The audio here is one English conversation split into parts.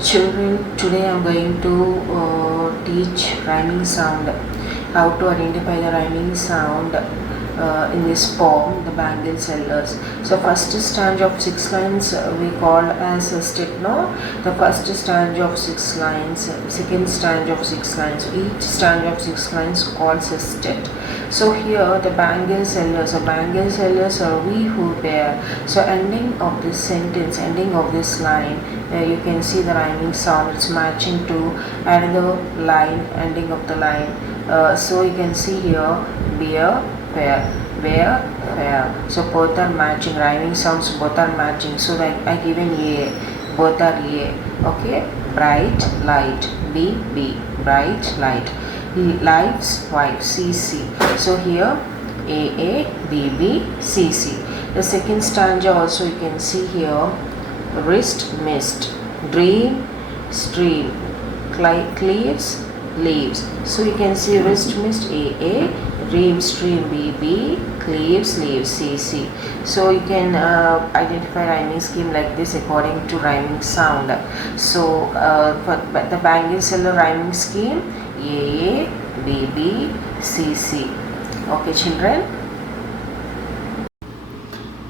Children, today I am going to teach rhyming sound. How to identify the rhyming sound in this poem, The Bangle Sellers. So first stanza of 6 lines we call as a stepno. The first stanza of 6 lines, second stanza of 6 lines. Each stanza of 6 lines calls a stet. So here the bangle sellers, are we who bear. So ending of this sentence, ending of this line, you can see the rhyming sound. It's matching to another line, ending of the line. So you can see here bear, fair, where, fair. So both are matching, rhyming sounds both are matching. So like I given a, both are a. Okay, bright light, b, bright light. Lives, wife, cc. So here a, b, cc. The second stanza also you can see here, wrist, mist, dream, stream, cleaves, leaves. So you can see wrist, mist, a, dream, stream, b, cleaves, leaves, cc. So you can identify rhyming scheme like this according to rhyming sound. So for the bangle seller rhyming scheme, a, b, cc. Okay, children.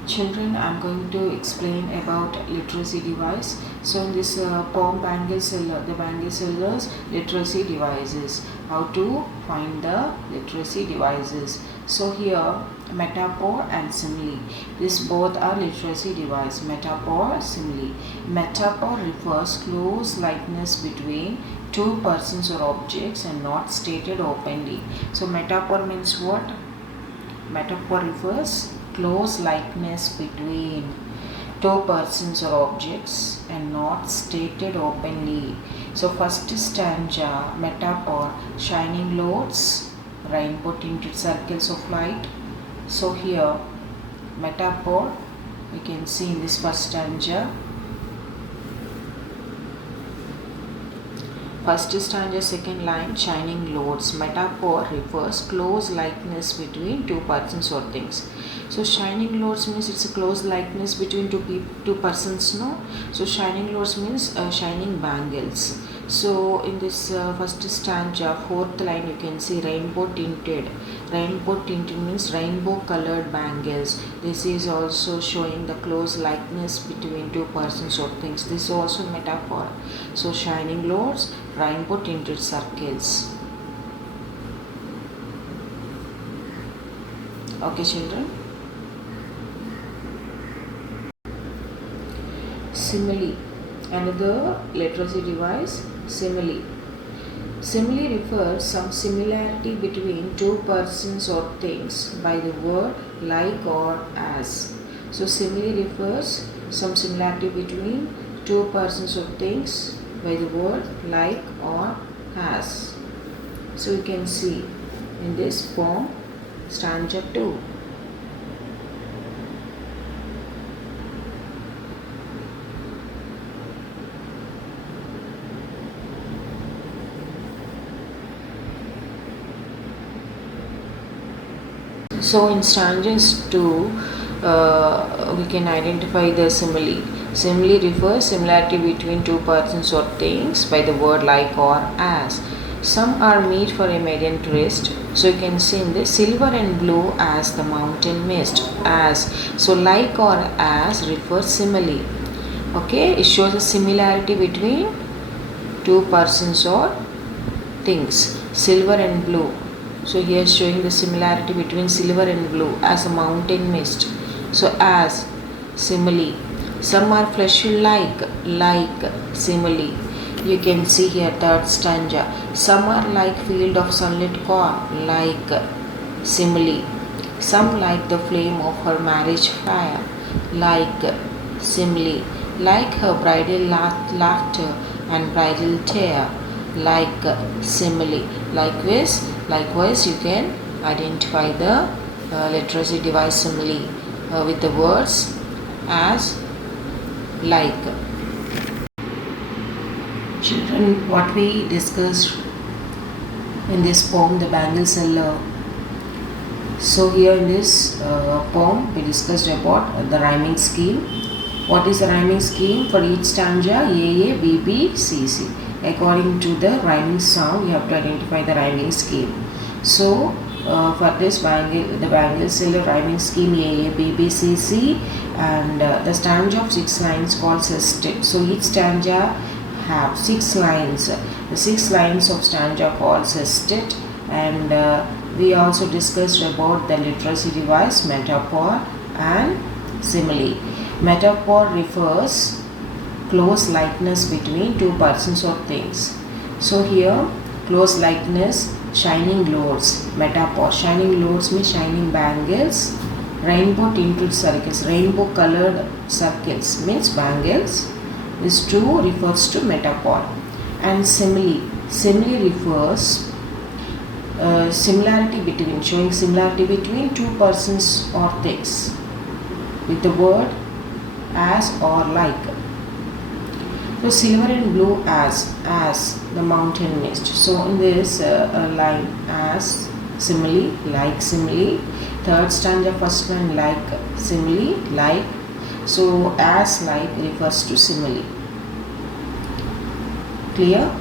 Children, I'm going to explain about literacy device. So in this poem, the bangle sellers literacy devices. How to find the literacy devices. So here, metaphor and simile. These both are literacy device. Metaphor, simile. Metaphor refers close likeness between two persons or objects and not stated openly. So metaphor means what? Metaphor refers close likeness between two persons or objects and not stated openly. So first stanza, metaphor, shining lords, rainbow tinted circles of light. So here, metaphor, we can see in this first stanza. First stanza, second line, shining lords. Metaphor refers close likeness between two persons or things. So shining lords means it's a close likeness between two persons, no? So shining lords means shining bangles. So in this first stanza, fourth line, you can see rainbow tinted. Rainbow tinted means rainbow colored bangles. This is also showing the close likeness between two persons or things. This is also metaphor. So shining lords, rainbow tinted circles. Okay, children. Simile. Another literacy device, simile. Simile refers some similarity between two persons or things by the word like or as. So simile refers some similarity between two persons or things by the word like or as. So you can see in this poem, stanza 2. So in stanzas 2, we can identify the simile. Simile refers similarity between two persons or things by the word like or as. Some are meet for a maiden tryst. So you can see in this silver and blue as the mountain mist. As. So like or as refers simile. Okay, it shows a similarity between two persons or things. Silver and blue. So here showing the similarity between silver and blue as a mountain mist. So as, simile. Some are fleshy like, simile. You can see here third stanza. Some are like field of sunlit corn, like, simile. Some like the flame of her marriage fire, like, simile. Like her bridal laughter and bridal tear, like, simile. Likewise, you can identify the literacy device simile with the words as, like. Children, what we discussed in this poem, The Bangle Seller. So here in this poem, we discussed about the rhyming scheme. What is the rhyming scheme for each stanza? A, B, B, C, C. According to the rhyming sound, you have to identify the rhyming scheme. So, for this the Bangle Seller rhyming scheme A, B, B, C, C, and the stanza of 6 lines called sestet. So, each stanza have 6 lines. The 6 lines of stanza called sestet, and we also discussed about the literacy device, metaphor and simile. Metaphor refers close likeness between two persons or things. So here close likeness, shining lords. Metaphor, shining lords means shining bangles. Rainbow tinted circles, rainbow colored circles means bangles. This two refers to metaphor. And simile, simile refers similarity between, showing similarity between two persons or things with the word as or like. So silver and blue as the mountain mist. So in this line, as simile, like simile. Third stanza, first line, like simile, like. So as like refers to simile. Clear?